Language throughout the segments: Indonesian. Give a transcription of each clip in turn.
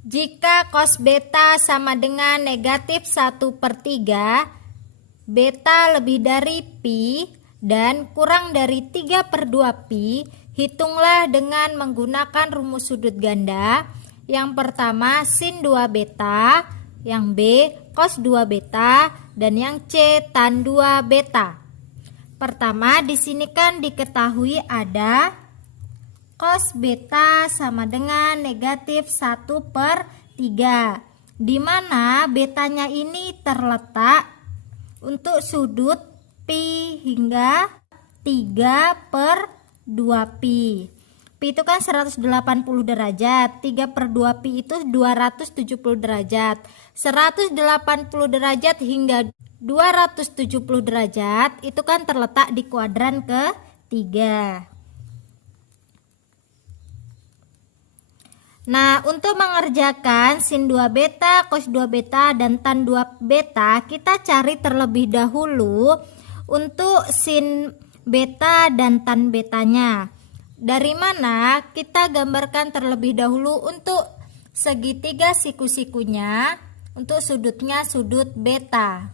Jika cos beta sama dengan negatif 1/3, beta lebih dari pi dan kurang dari 3/2 pi, hitunglah dengan menggunakan rumus sudut ganda. Yang pertama sin 2 beta, yang B cos 2 beta, dan yang C tan 2 beta. Pertama, di sini kan diketahui ada cos beta sama dengan negatif 1/3, di mana betanya ini terletak untuk sudut pi hingga 3/2 pi. Pi itu kan 180 derajat, 3/2 pi itu 270 derajat. 180 derajat hingga 270 derajat itu kan terletak di kuadran ketiga. Nah, untuk mengerjakan sin 2 beta, cos 2 beta, dan tan 2 beta, kita cari terlebih dahulu untuk sin beta dan tan betanya. Dari mana? Kita gambarkan terlebih dahulu untuk segitiga siku-sikunya, untuk sudutnya sudut beta.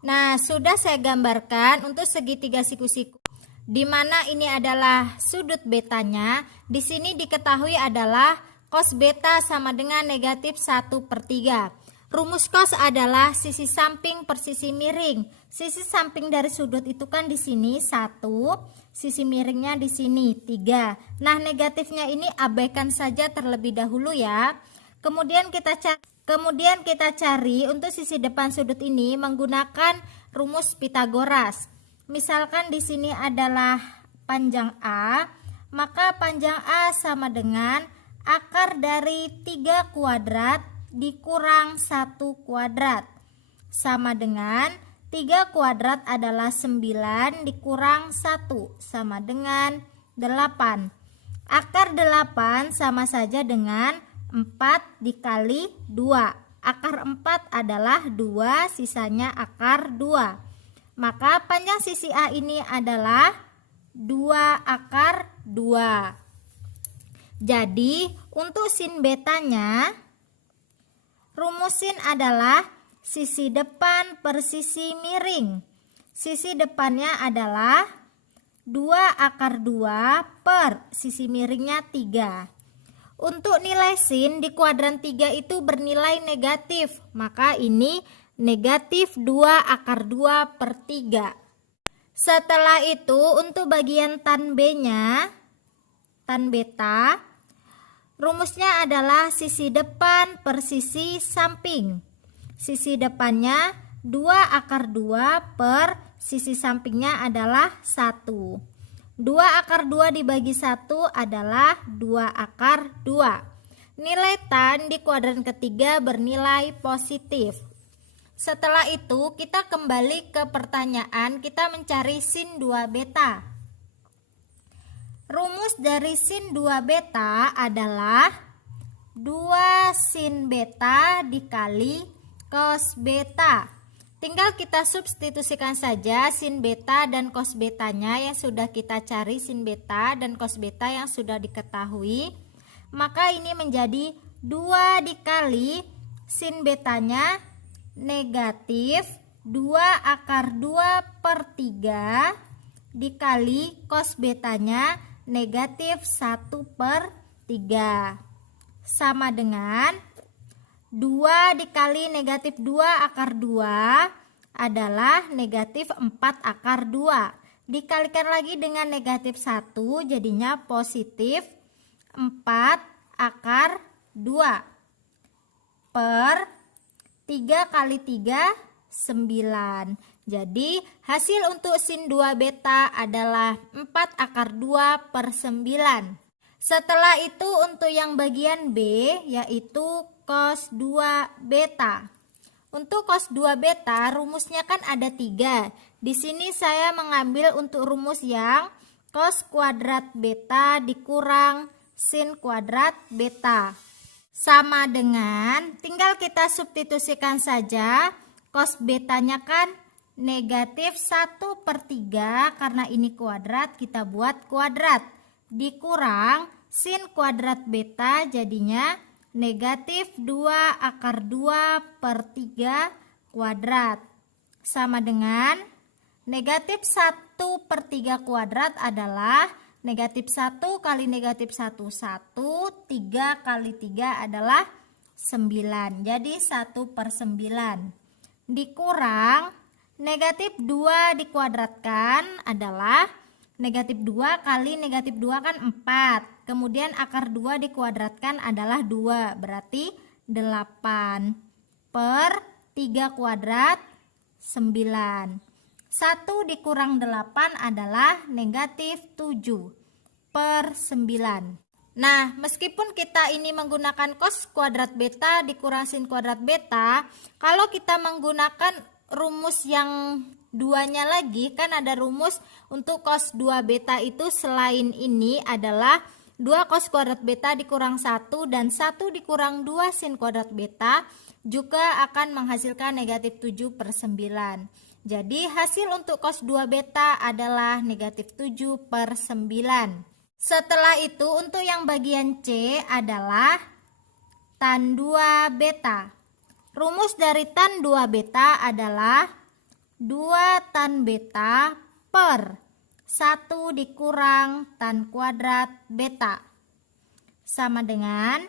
Nah, sudah saya gambarkan untuk segitiga siku-siku, di mana ini adalah sudut betanya. Di sini diketahui adalah cos beta sama dengan negatif 1/3. Rumus cos adalah sisi samping per sisi miring. Sisi samping dari sudut itu kan di sini 1, sisi miringnya di sini 3. Nah, negatifnya ini abaikan saja terlebih dahulu ya. Kemudian kita cari untuk sisi depan sudut ini menggunakan rumus Pitagoras. Misalkan di sini adalah panjang A, maka panjang A sama dengan akar dari 3 kuadrat dikurang 1 kuadrat. Sama dengan 3 kuadrat adalah 9 dikurang 1 sama dengan 8. Akar 8 sama saja dengan 4 dikali 2. Akar 4 adalah 2, sisanya akar 2. Maka panjang sisi A ini adalah 2 akar 2. Jadi untuk sin betanya, rumus sin adalah sisi depan per sisi miring. Sisi depannya adalah 2 akar 2 per sisi miringnya 3. Untuk nilai sin di kuadran 3 itu bernilai negatif, maka ini negatif 2 akar 2/3. Setelah itu untuk bagian tan B-nya, tan beta, rumusnya adalah sisi depan per sisi samping. Sisi depannya 2 akar 2 per sisi sampingnya adalah 1. 2 akar 2 dibagi 1 adalah 2 akar 2. Nilai tan di kuadran ketiga bernilai positif. Setelah itu kita kembali ke pertanyaan, kita mencari sin 2 beta. Rumus dari sin 2 beta adalah 2 sin beta dikali cos beta. Tinggal kita substitusikan saja sin beta dan cos betanya yang sudah kita cari, sin beta dan cos beta yang sudah diketahui. Maka ini menjadi 2 dikali sin betanya negatif 2 akar 2/3 dikali cos betanya negatif 1/3 sama dengan 2 dikali negatif 2 akar 2 adalah negatif 4 akar 2. Dikalikan lagi dengan negatif 1 jadinya positif 4 akar 2 per 3 kali 3, 9. Jadi hasil untuk sin 2 beta adalah 4 akar 2/9. Setelah itu untuk yang bagian B yaitu cos 2 beta. Untuk cos 2 beta rumusnya kan ada 3. Di sini saya mengambil untuk rumus yang cos kuadrat beta dikurang sin kuadrat beta. Sama dengan, tinggal kita substitusikan saja, cos betanya kan negatif 1/3, karena ini kuadrat kita buat kuadrat, dikurang sin kuadrat beta jadinya negatif 2 akar 2 per 3 kuadrat. Sama dengan negatif 1 per 3 kuadrat adalah negatif 1 kali negatif 1, 1, 3 kali 3 adalah 9. Jadi 1 per 9. Dikurang negatif 2 dikuadratkan adalah negatif 2 kali negatif 2 kan 4. Kemudian akar 2 dikuadratkan adalah 2. Berarti 8 per 3 kuadrat 9. 1 dikurang 8 adalah negatif 7 per 9. Nah, meskipun kita ini menggunakan cos kuadrat beta dikurang sin kuadrat beta, kalau kita menggunakan rumus yang duanya lagi, kan ada rumus untuk cos 2 beta itu selain ini adalah 2 cos kuadrat beta dikurang 1 dan 1 dikurang 2 sin kuadrat beta juga akan menghasilkan negatif 7 per 9. Jadi hasil untuk cos 2 beta adalah negatif 7 per 9. Setelah itu untuk yang bagian C adalah tan 2 beta. Rumus dari tan 2 beta adalah 2 tan beta per 1 dikurang tan kuadrat beta. Sama dengan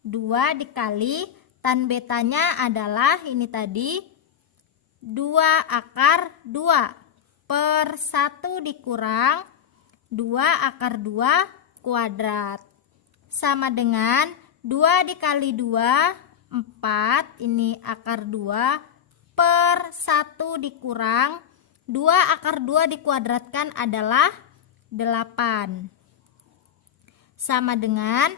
2 dikali tan betanya adalah ini tadi 2 akar 2 per 1 dikurang 2 akar 2 kuadrat. Sama dengan 2 dikali 2, 4, ini akar 2 per 1 dikurang 2 akar 2 dikuadratkan adalah 8. Sama dengan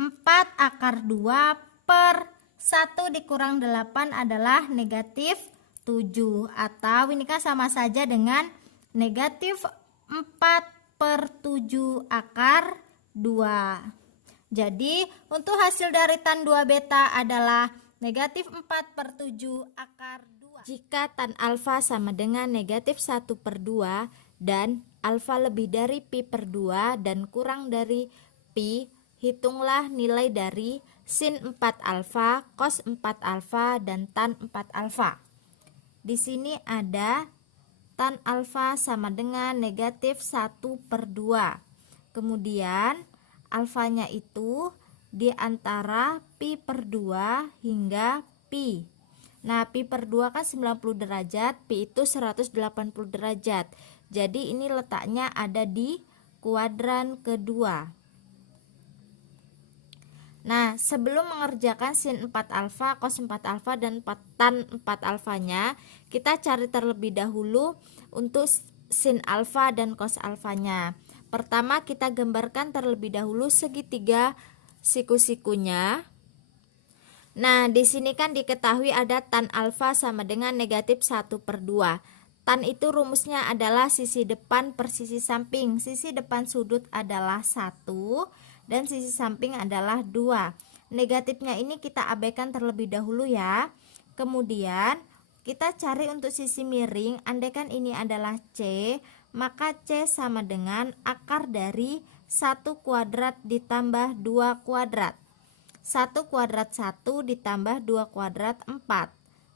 4 akar 2 per 1 dikurang 8 adalah negatif 7. Atau ini kan sama saja dengan negatif 4 per 7 akar 2. Jadi untuk hasil dari tan 2 beta adalah negatif 4 per 7 akar 2. Jika tan alfa sama dengan negatif 1 per 2 dan alfa lebih dari pi per 2 dan kurang dari pi, hitunglah nilai dari sin 4 alfa, cos 4 alfa, dan tan 4 alfa. Di sini ada tan alfa sama dengan negatif 1 per 2. Kemudian alfanya itu di antara pi per 2 hingga pi. Nah, pi per 2 kan 90 derajat, pi itu 180 derajat. Jadi ini letaknya ada di kuadran kedua. Nah, sebelum mengerjakan sin 4 alfa, cos 4 alfa, dan tan 4 alfanya, kita cari terlebih dahulu untuk sin alfa dan cos alfanya. Pertama kita gambarkan terlebih dahulu segitiga siku-sikunya. Nah, di sini kan diketahui ada tan alfa sama dengan negatif 1 per 2. Tan itu rumusnya adalah sisi depan per sisi samping. Sisi depan sudut adalah 1 dan sisi samping adalah 2. Negatifnya ini kita abaikan terlebih dahulu ya. Kemudian kita cari untuk sisi miring. Andaikan ini adalah C, maka C sama dengan akar dari 1 kuadrat ditambah 2 kuadrat. 1 kuadrat 1 ditambah 2 kuadrat 4.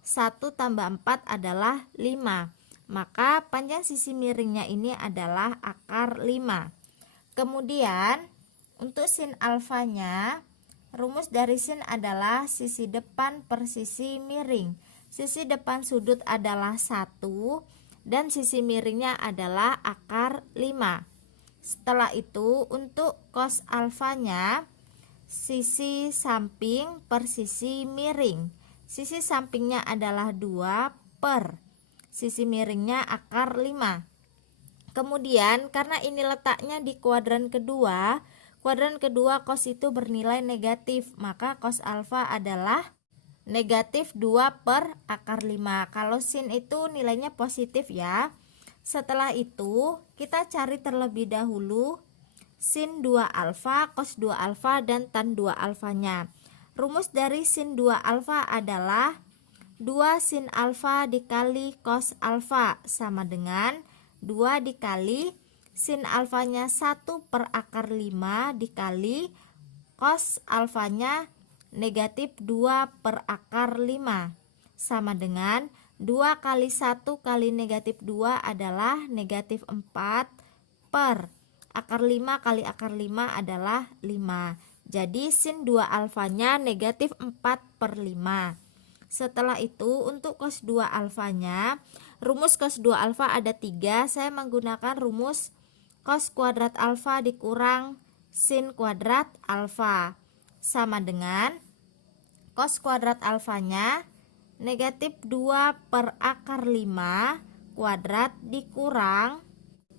1 tambah 4 adalah 5. Maka panjang sisi miringnya ini adalah akar 5. Kemudian untuk sin alfanya, rumus dari sin adalah sisi depan per sisi miring. Sisi depan sudut adalah 1 dan sisi miringnya adalah akar 5. Setelah itu untuk cos alfanya, sisi samping per sisi miring. Sisi sampingnya adalah 2 per sisi miringnya akar 5. Kemudian karena ini letaknya di kuadran kedua cos itu bernilai negatif, maka cos alfa adalah negatif 2 per akar 5. Kalau sin itu nilainya positif ya. Setelah itu kita cari terlebih dahulu sin 2 alfa, cos 2 alfa, dan tan 2 alfanya. Rumus dari sin 2 alfa adalah 2 sin alfa dikali cos alfa sama dengan 2 dikali sin alfanya 1 per akar 5 dikali cos alfanya negatif 2 per akar 5 sama dengan 2 kali 1 kali negatif 2 adalah negatif 4 per akar 5 kali akar 5 adalah 5. Jadi sin 2 alfanya negatif 4 per 5. Setelah itu untuk cos 2 alfanya, rumus cos 2 alfa ada 3. Saya menggunakan rumus cos kuadrat alfa dikurang sin kuadrat alfa sama dengan cos kuadrat alfanya negatif 2 per akar 5 kuadrat dikurang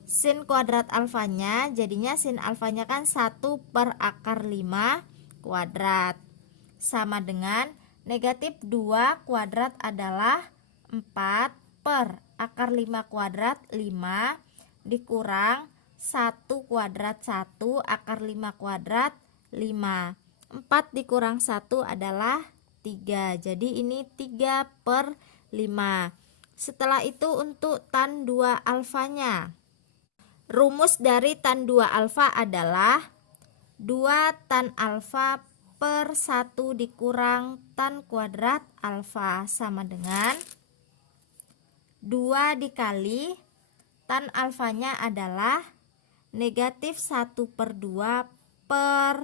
sin kuadrat alfanya, jadinya sin alfanya kan 1 per akar 5 kuadrat sama dengan negatif 2 kuadrat adalah 4 per akar 5 kuadrat 5 dikurang 1 kuadrat 1 akar 5 kuadrat 5. 4 dikurang 1 adalah 3. Jadi ini 3 per 5. Setelah itu untuk tan 2 alfanya. Rumus dari tan 2 alfa adalah 2 tan alfa per 1 dikurang tan kuadrat alfa sama dengan 2 dikali tan alfanya adalah negatif 1 per 2 per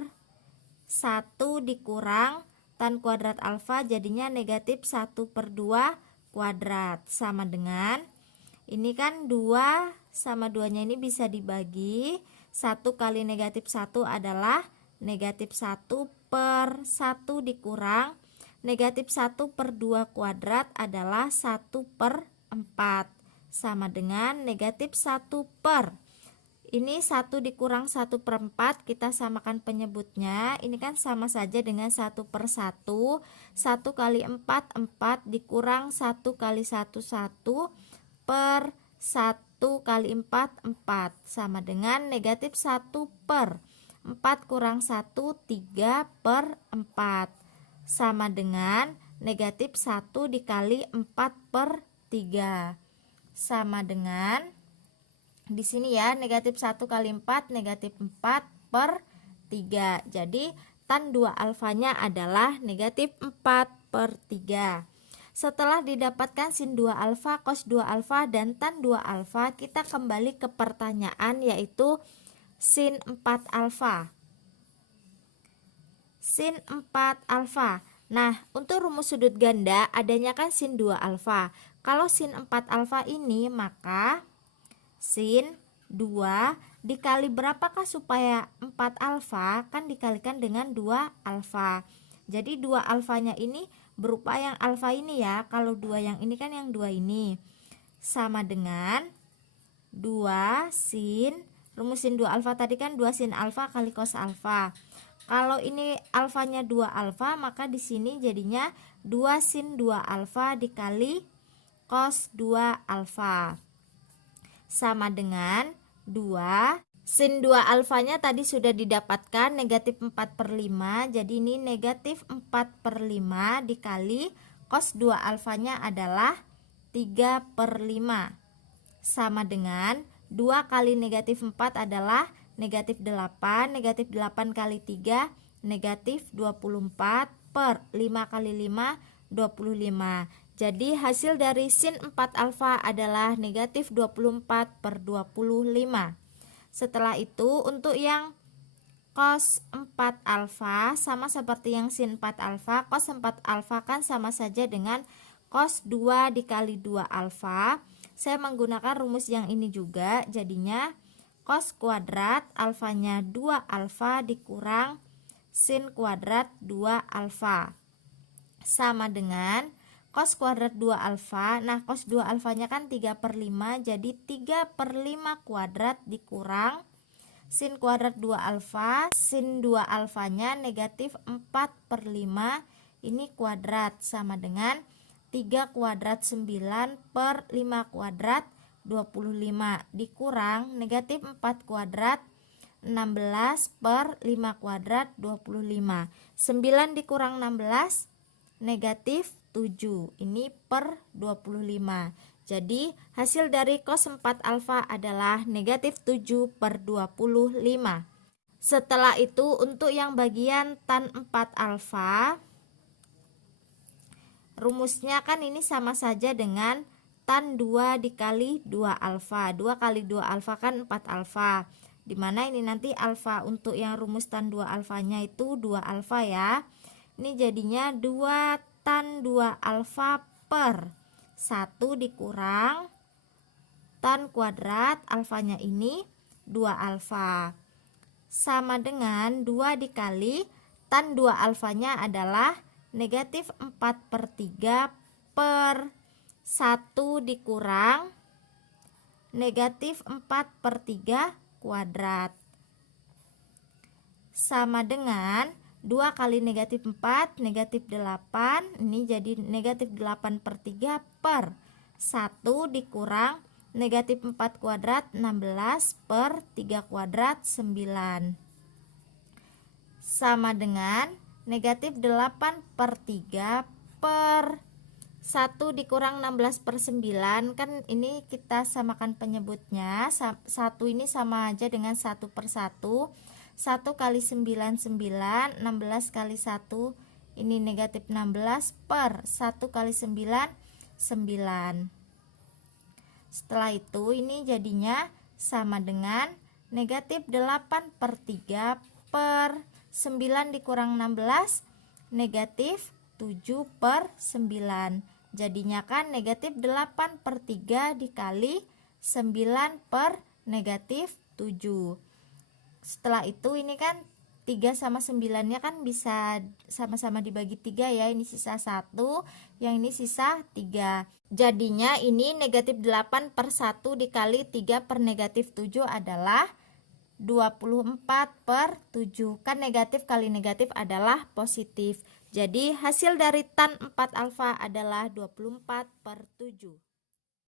1 dikurang tan kuadrat alfa, jadinya negatif 1 per 2 kuadrat sama dengan ini kan 2 sama 2 nya ini bisa dibagi, 1 kali negatif 1 adalah negatif 1 per 1 dikurang negatif 1 per 2 kuadrat adalah 1 per 4 sama dengan negatif 1 per ini 1 dikurang 1 per 4, kita samakan penyebutnya. Ini kan sama saja dengan 1 per 1. 1 kali 4, 4 dikurang 1 kali 1, 1 per 1 kali 4, 4 sama dengan negatif 1 per 4 kurang 1, 3 per 4 sama dengan negatif 1 dikali 4 per 3 sama dengan di sini ya negatif 1 kali 4 negatif 4 per 3. Jadi tan 2 alfanya adalah negatif 4 per 3. Setelah didapatkan sin 2 alfa, cos 2 alfa, dan tan 2 alfa, kita kembali ke pertanyaan yaitu sin 4 alfa. Sin 4 alfa. Nah, untuk rumus sudut ganda adanya kan sin 2 alfa. Kalau sin 4 alfa ini maka sin 2 dikali berapakah supaya 4 alfa kan dikalikan dengan 2 alfa. Jadi 2 alfanya ini berupa yang alfa ini ya. Kalau 2 yang ini kan yang 2 ini. Sama dengan 2 sin, rumus sin 2 alfa tadi kan 2 sin alfa kali cos alfa. Kalau ini alfanya 2 alfa maka di sini jadinya 2 sin 2 alfa dikali cos 2 alfa. Sama dengan 2 sin 2 alfanya tadi sudah didapatkan negatif 4 per 5. Jadi ini negatif 4 per 5 dikali cos 2 alfanya adalah 3 per 5 sama dengan 2 kali negatif 4 adalah negatif 8. Negatif 8 kali 3 negatif 24 per 5 kali 5 25. Jadi hasil dari sin 4 alfa adalah negatif 24 per 25. Setelah itu untuk yang cos 4 alfa sama seperti yang sin 4 alfa. Cos 4 alfa kan sama saja dengan cos 2 dikali 2 alfa. Saya menggunakan rumus yang ini juga, jadinya cos kuadrat alfanya 2 alfa dikurang sin kuadrat 2 alfa sama dengan cos kuadrat 2 alfa. Nah, cos 2 alfanya kan 3 per 5, jadi 3 per 5 kuadrat dikurang sin kuadrat 2 alfa. Sin 2 alfanya negatif 4 per 5, ini kuadrat sama dengan 3 kuadrat 9 per 5 kuadrat 25 dikurang negatif 4 kuadrat 16 per 5 kuadrat 25. 9 dikurang 16 negatif 7, ini per 25. Jadi hasil dari cos 4 alfa adalah negatif 7 per 25. Setelah itu untuk yang bagian tan 4 alfa, rumusnya kan ini sama saja dengan tan 2 dikali 2 alfa. 2 kali 2 alfa kan 4 alfa. Dimana ini nanti alfa untuk yang rumus tan 2 alfanya itu 2 alfa ya. Ini jadinya 2 tan 2 alfa per 1 dikurang tan kuadrat alfanya ini 2 alfa. Sama dengan 2 dikali tan 2 alfanya adalah negatif 4/3 per 1 dikurang negatif 4/3 kuadrat. Sama dengan 2 kali negatif 4, negatif 8, ini jadi negatif 8/3 per 1 dikurang negatif 4 kuadrat 16 per 3 kuadrat 9. Sama dengan negatif 8/3 per 1 dikurang 16/9, kan ini kita samakan penyebutnya. 1 ini sama aja dengan 1/1. 1 kali 9 9, 16 kali 1 ini negatif 16 per 1 kali 9 9. Setelah itu ini jadinya sama dengan negatif 8/3 per 9 dikurang 16 negatif 7/9. Jadinya kan negatif 8/3 dikali 9 per negatif 7. Setelah itu ini kan 3 sama 9-nya kan bisa sama-sama dibagi 3 ya. Ini sisa 1, yang ini sisa 3. Jadinya ini negatif 8/1 dikali 3 per negatif 7 adalah 24/7. Kan negatif kali negatif adalah positif. Jadi hasil dari tan 4 alfa adalah 24/7.